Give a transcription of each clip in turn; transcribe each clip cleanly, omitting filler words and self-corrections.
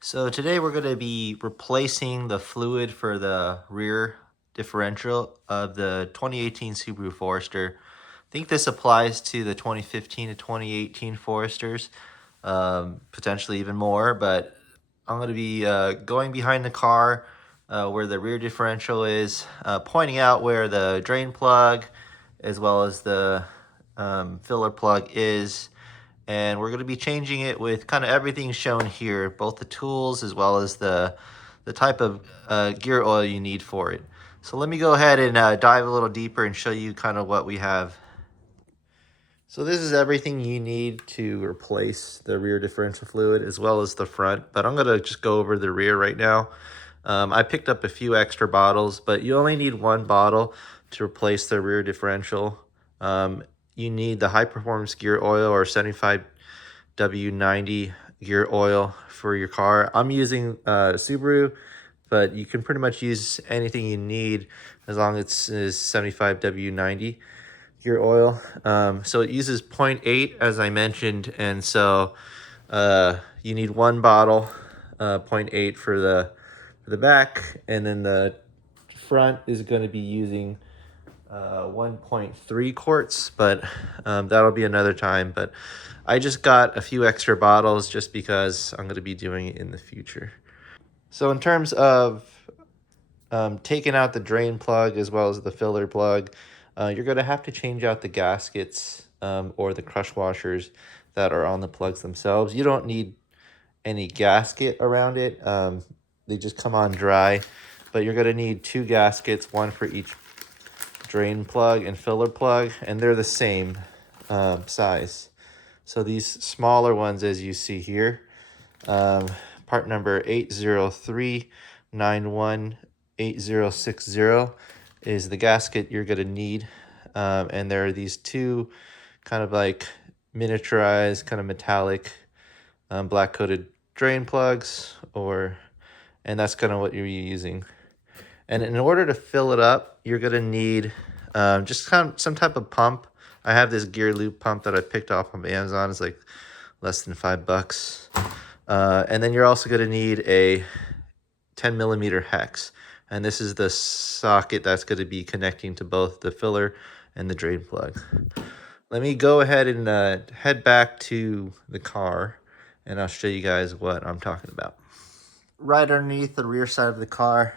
So today we're going to be replacing the fluid for the rear differential of the 2018 Subaru Forester. I think this applies to the 2015 to 2018 Foresters, potentially even more, but I'm going to be going behind the car where the rear differential is, pointing out where the drain plug as well as the filler plug is, and we're going to be changing it with kind of everything shown here, both the tools as well as the type of gear oil you need for it. So let me go ahead and dive a little deeper and show you kind of what we have. So this is everything you need to replace the rear differential fluid as well as the front, but I'm going to just go over the rear right now. I picked up a few extra bottles, but you only need one bottle to replace the rear differential. You need the high performance gear oil or 75W90 gear oil for your car. I'm using Subaru, but you can pretty much use anything you need as long as it's 75W90 gear oil. So it uses 0.8 as I mentioned, and so you need one bottle, 0.8 for the back, and then the front is going to be using 1.3 quarts, but that'll be another time. But I just got a few extra bottles just because I'm going to be doing it in the future. So in terms of taking out the drain plug as well as the filler plug, you're going to have to change out the gaskets or the crush washers that are on the plugs themselves. You don't need any gasket around it. They just come on dry, but you're going to need two gaskets, one for each drain plug and filler plug, and they're the same size. So these smaller ones, as you see here, part number 803918060 is the gasket you're going to need. And there are these two kind of like miniaturized, kind of metallic, black coated drain plugs, and that's kind of what you're using. And in order to fill it up, you're going to need just kind of some type of pump. I have this gear loop pump that I picked off on Amazon. It's like less than $5. And then you're also going to need a 10 millimeter hex. And this is the socket that's going to be connecting to both the filler and the drain plug. Let me go ahead and head back to the car, and I'll show you guys what I'm talking about. Right underneath the rear side of the car,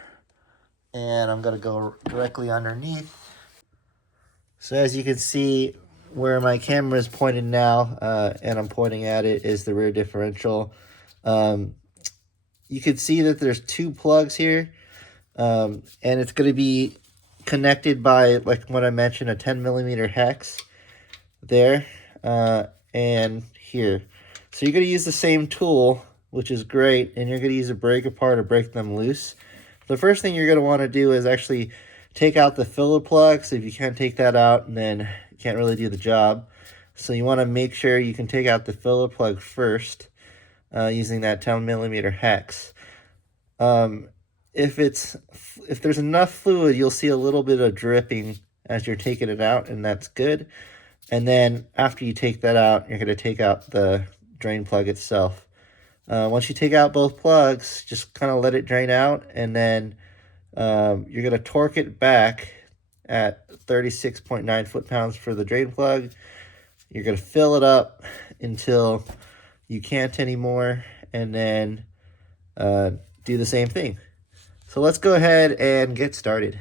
and I'm going to go directly underneath. So as you can see, where my camera is pointed now, and I'm pointing at it, is the rear differential. You can see that there's two plugs here, and it's going to be connected by, like what I mentioned, a 10 millimeter hex there, and here. So you're going to use the same tool, which is great, and you're going to use a break apart to break them loose. The first thing you're going to want to do is actually take out the filler plug. So if you can't take that out, then you can't really do the job. So you want to make sure you can take out the filler plug first using that 10 millimeter hex. If there's enough fluid, you'll see a little bit of dripping as you're taking it out, and that's good. And then after you take that out, you're going to take out the drain plug itself. Once you take out both plugs, just kind of let it drain out, and then you're going to torque it back at 36.9 foot-pounds for the drain plug. You're going to fill it up until you can't anymore, and then do the same thing. So let's go ahead and get started.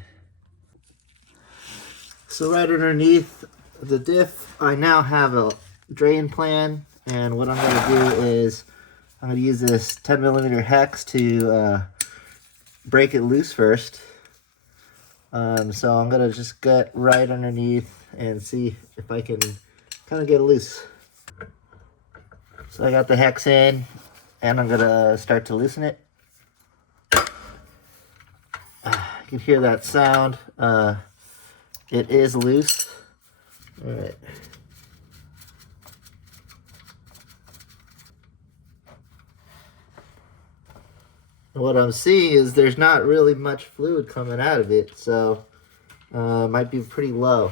So right underneath the diff, I now have a drain plan, and what I'm going to do is I'm going to use this 10 millimeter hex to break it loose first. So I'm going to just get right underneath and see if I can kind of get it loose. So I got the hex in, and I'm going to start to loosen it. You can hear that sound. It is loose. All right. What I'm seeing is there's not really much fluid coming out of it, so it might be pretty low.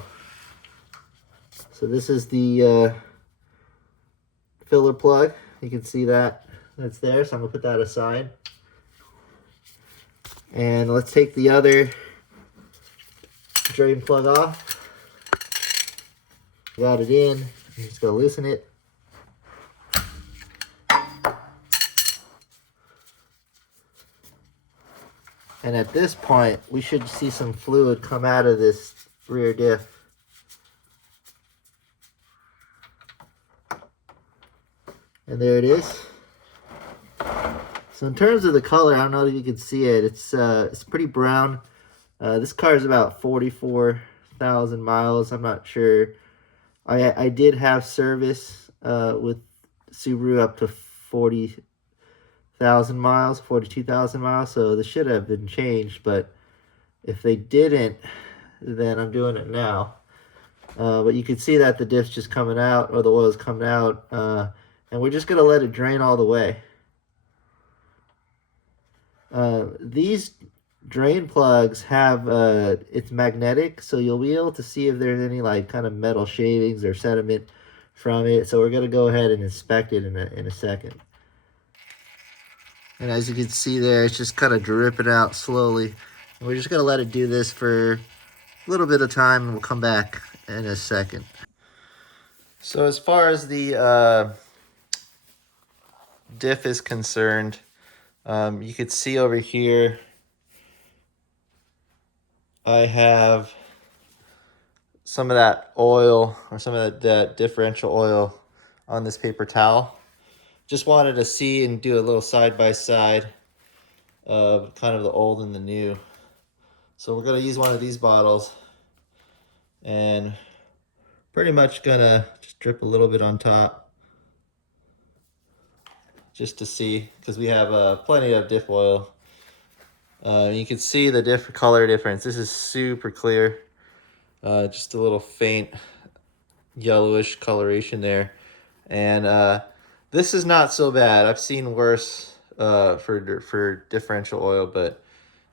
So this is the filler plug. You can see that that's there, so I'm gonna put that aside. And let's take the other drain plug off. Got it in. I'm just gonna loosen it. And at this point, we should see some fluid come out of this rear diff. And there it is. So in terms of the color, I don't know if you can see it. It's pretty brown. This car is about 44,000 miles. I'm not sure. I did have service with Subaru up to 40,000 miles, 42,000 miles. So this should have been changed, but if they didn't, then I'm doing it now. But you can see that the diff's just coming out, or the oil's coming out, and we're just gonna let it drain all the way. These drain plugs have it's magnetic, so you'll be able to see if there's any like kind of metal shavings or sediment from it. So we're gonna go ahead and inspect it in a second. And as you can see there, it's just kind of dripping out slowly. And we're just gonna let it do this for a little bit of time, and we'll come back in a second. So as far as the diff is concerned, you could see over here, I have some of that oil, or some of that differential oil on this paper towel. Just wanted to see and do a little side-by-side of kind of the old and the new. So we're gonna use one of these bottles, and pretty much gonna just drip a little bit on top, just to see, because we have plenty of diff oil. You can see the color difference. This is super clear. Just a little faint yellowish coloration there. And this is not so bad. I've seen worse for differential oil, but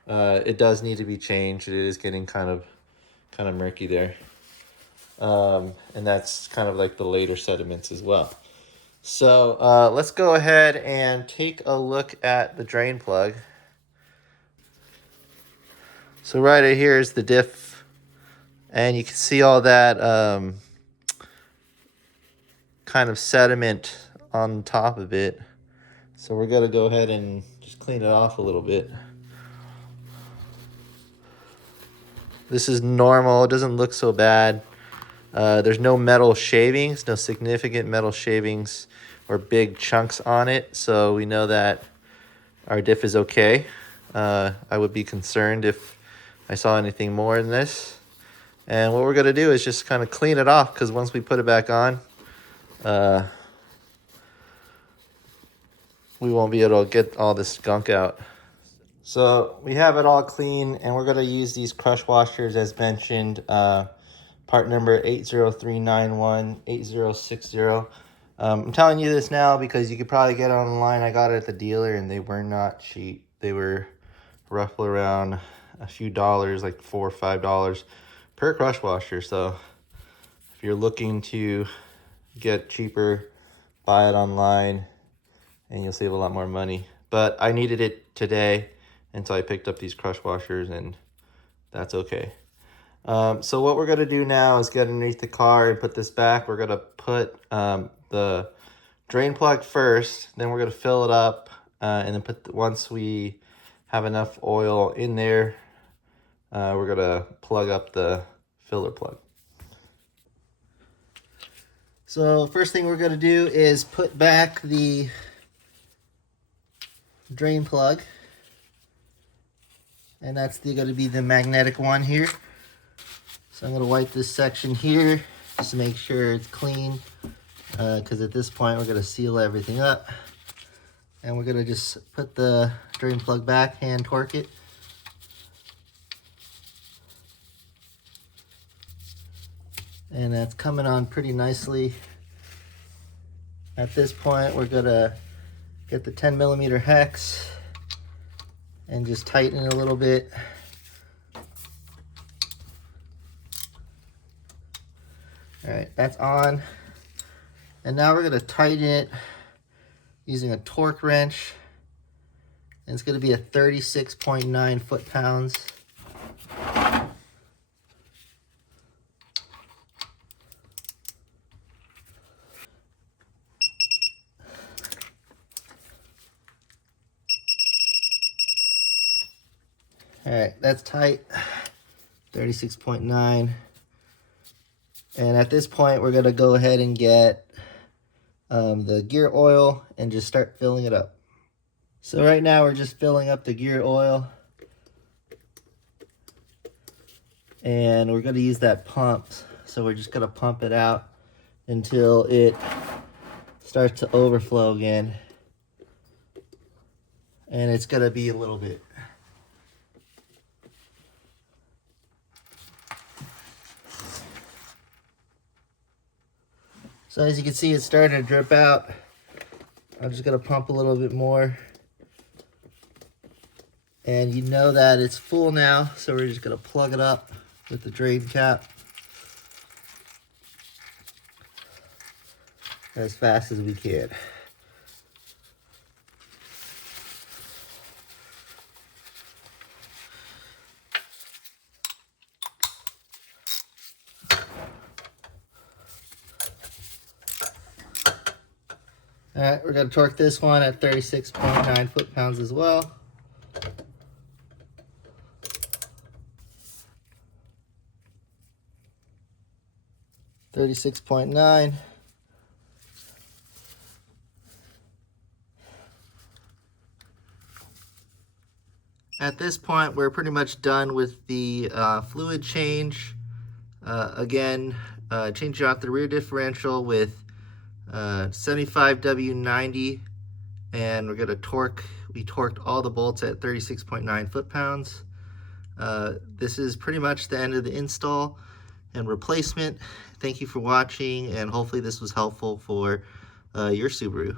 it does need to be changed. It is getting kind of murky there. And that's kind of like the later sediments as well. So let's go ahead and take a look at the drain plug. So right here is the diff, and you can see all that kind of sediment on top of it. So we're gonna go ahead and just clean it off a little bit. This is normal, it doesn't look so bad. There's no metal shavings, no significant metal shavings or big chunks on it, so we know that our diff is okay. I would be concerned if I saw anything more in this. And what we're gonna do is just kind of clean it off, because once we put it back on, we won't be able to get all this gunk out. So we have it all clean, and we're gonna use these crush washers as mentioned. Part number 803918060. I'm telling you this now because you could probably get it online. I got it at the dealer, and they were not cheap. They were roughly around a few dollars, like $4 or $5 per crush washer. So if you're looking to get cheaper, buy it online, and you'll save a lot more money. But I needed it today, and so I picked up these crush washers, and that's okay. So what we're gonna do now is get underneath the car and put this back. We're gonna put the drain plug first, then we're gonna fill it up, and then once we have enough oil in there, we're gonna plug up the filler plug. So first thing we're gonna do is put back the drain plug, and that's gonna be the magnetic one here. So I'm gonna wipe this section here just to make sure it's clean, because at this point we're gonna seal everything up. And we're gonna just put the drain plug back, hand torque it. And that's coming on pretty nicely. At this point, we're gonna get the 10mm hex and just tighten it a little bit. All right, that's on. And now we're gonna tighten it using a torque wrench. And it's going to be a 36.9 foot-pounds. All right, that's tight, 36.9. And at this point, we're gonna go ahead and get the gear oil and just start filling it up. So right now, we're just filling up the gear oil. And we're gonna use that pump. So we're just gonna pump it out until it starts to overflow again. And it's gonna be a little bit. So as you can see, it's starting to drip out. I'm just gonna pump a little bit more. And you know that it's full now, so we're just gonna plug it up with the drain cap as fast as we can. All right, we're gonna torque this one at 36.9 foot-pounds as well. $36.9. At this point, we're pretty much done with the fluid change. Again, changing out the rear differential with 75W90, and we're gonna torque. We torqued all the bolts at 36.9 foot-pounds. This is pretty much the end of the install and replacement. Thank you for watching, and hopefully this was helpful for your Subaru.